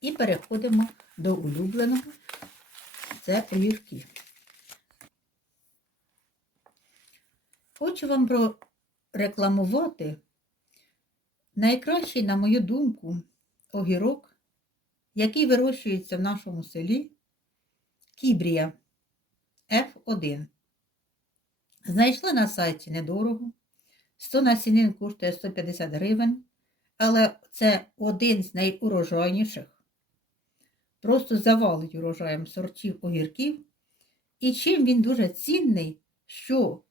І переходимо до улюбленого. Це огірки. Хочу вам прорекламувати найкращий, на мою думку, огірок, який вирощується в нашому селі Кібрія F1. Знайшла на сайті недорого. 100 насінин коштує 150 гривень, але це один з найурожайніших. Просто завалить урожаєм сортів огірків. І чим він дуже цінний, що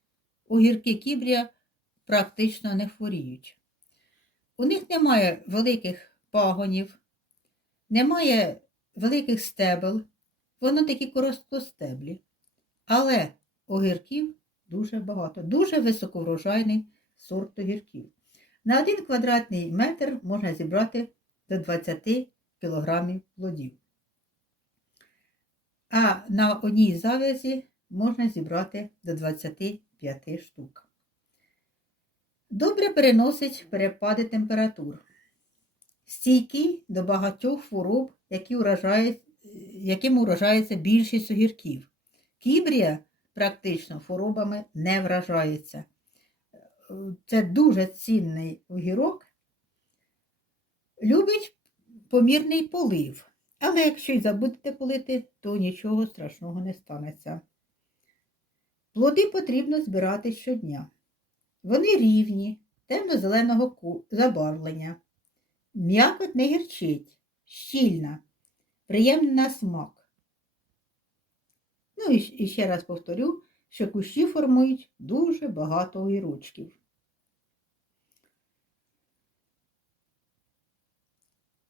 огірки кібрія практично не хворіють. У них немає великих пагонів, немає великих стебел, воно такі короткостеблі. Але огірків дуже багато, дуже високоврожайний сорт огірків. На один квадратний метр можна зібрати до 20 кг плодів. А на одній завязі можна зібрати до 25 штук. Добре переносить перепади температур. Стійкий до багатьох хвороб, які уражають, яким уражається більшість огірків. Кібрія практично хворобами не вражається. Це дуже цінний огірок. Любить помірний полив. Але якщо й забудете полити, то нічого страшного не станеться. Плоди потрібно збирати щодня. Вони рівні, темно-зеленого забарвлення. М'якоть не гірчить, щільна, приємна на смак. Ну і ще раз повторю, що кущі формують дуже багато огірочків.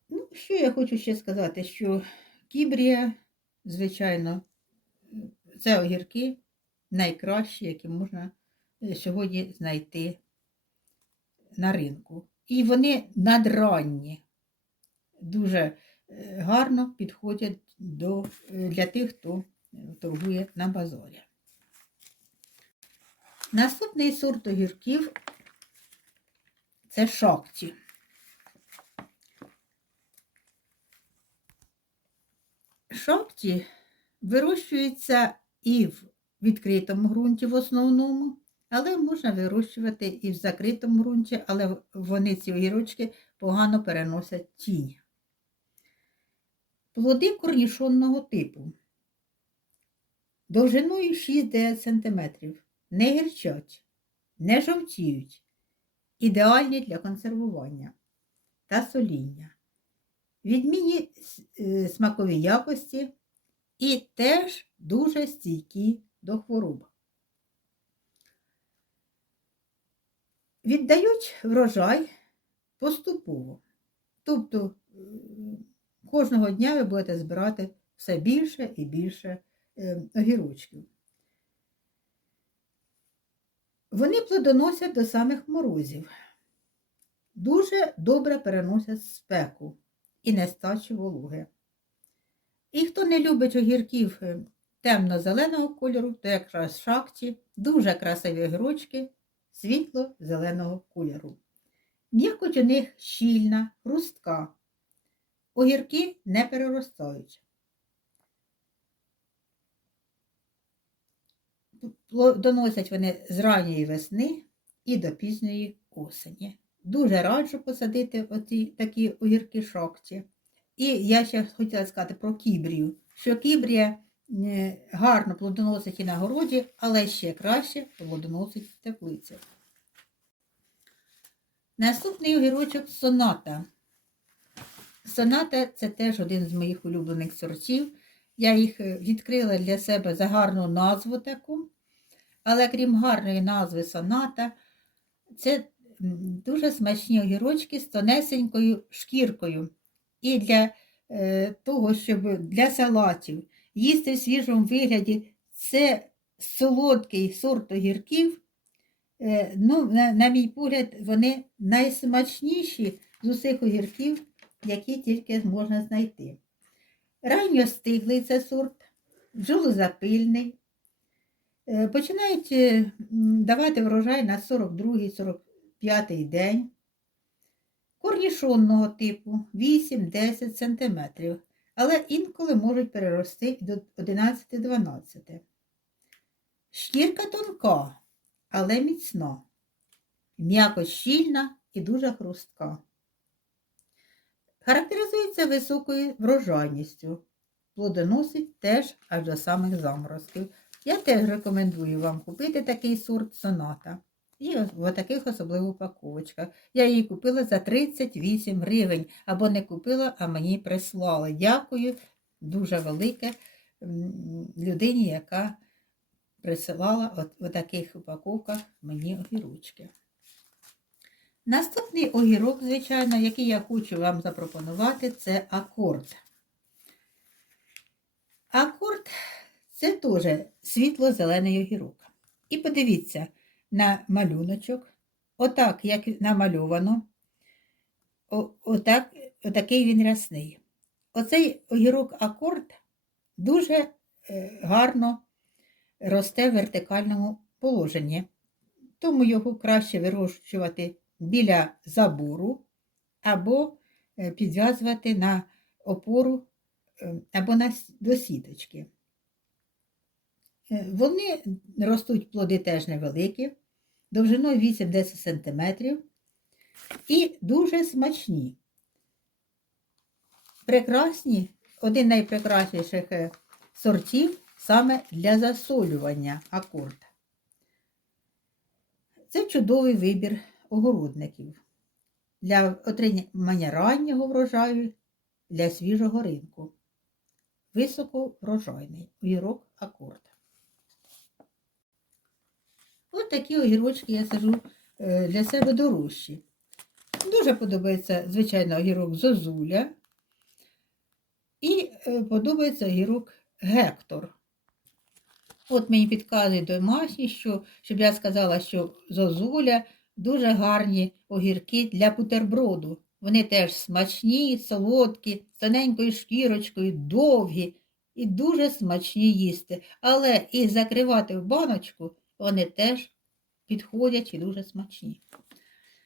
Ну, що я хочу ще сказати, що кібрія, звичайно, це огірки найкращі, які можна е, сьогодні знайти на ринку. І вони надранні, дуже е, гарно підходять до, е, для тих, хто торгує на базарі. Наступний сорт огірків це шакті. Шакті вирощується і в відкритому ґрунті в основному, але можна вирощувати і в закритому ґрунті, але вони ці огірочки погано переносять тінь. Плоди корнішонного типу. Довжиною 6-9 см. Не гірчать, не жовтіють, ідеальні для консервування та соління. Відмінні е, смакові якості і теж дуже стійкі до хвороб. Віддають врожай поступово. Тобто кожного дня ви будете збирати все більше і більше е, огірочків. Вони плодоносять до самих морозів. Дуже добре переносять спеку і нестачу вологи. І хто не любить огірків е, темно-зеленого кольору, то якраз шахті, дуже красиві огірочки світло-зеленого кольору. М'якоть у них щільна, хрустка. Огірки не переростають. Доносять вони з ранньої весни і до пізньої осені. Дуже раджу посадити оці такі огірки шокті. І я ще хотіла сказати про кібрію, що кібрія е, гарно плодоносить і на городі, але ще краще плодоносить в теплицях. Наступний огірочок соната. Соната це теж один з моїх улюблених сортів. Я їх е, відкрила для себе за гарну назву таку. Але крім гарної назви соната, це дуже смачні огірочки з тонесенькою шкіркою. І для е, того, щоб для салатів їсти в свіжому вигляді це солодкий сорт огірків. Е, ну, на, на мій погляд, вони найсмачніші з усіх огірків, які тільки можна знайти. Ранньо стиглий це сорт, бджолозапильний. Е, починають давати врожай на 42-45 день. корнішонного типу 8-10 см, але інколи можуть перерости до 11-12. Шкірка тонка, але міцна, м'яко щільна і дуже хрустка. Характеризується високою врожайністю. Плодоносить теж аж до самих заморозків. Я теж рекомендую вам купити такий сорт соната. І в таких особливо упаковочках. Я її купила за 38 гривень. Або не купила, а мені прислали. Дякую дуже велике людині, яка присилала от, в таких упаковках мені огірочки. Наступний огірок, звичайно, який я хочу вам запропонувати, це акорд. Акорд це теж світло-зелений огірок. І подивіться на малюночок, отак, як намальовано, отак, отакий він рясний. Оцей огірок акорд дуже е, гарно росте в вертикальному положенні, тому його краще вирощувати біля забору або е, підв'язувати на опору е, або на с- до сіточки. Е, Вони ростуть плоди теж невеликі, довжиною 8-10 см і дуже смачні. Прекрасні, один з найпрекрасніших е, сортів саме для засолювання акорд. Це чудовий вибір огородників для отримання раннього врожаю для свіжого ринку. Високоврожайний огірок акорд. Ось такі огірочки я сажу е, для себе дорожчі. Дуже подобається, звичайно, огірок зозуля. І е, подобається огірок Гектор. От мені підказує домашні, що, щоб я сказала, що зозуля дуже гарні огірки для бутерброду. Вони теж смачні, солодкі, з тоненькою шкірочкою, довгі і дуже смачні їсти. Але і закривати в баночку вони теж підходять і дуже смачні.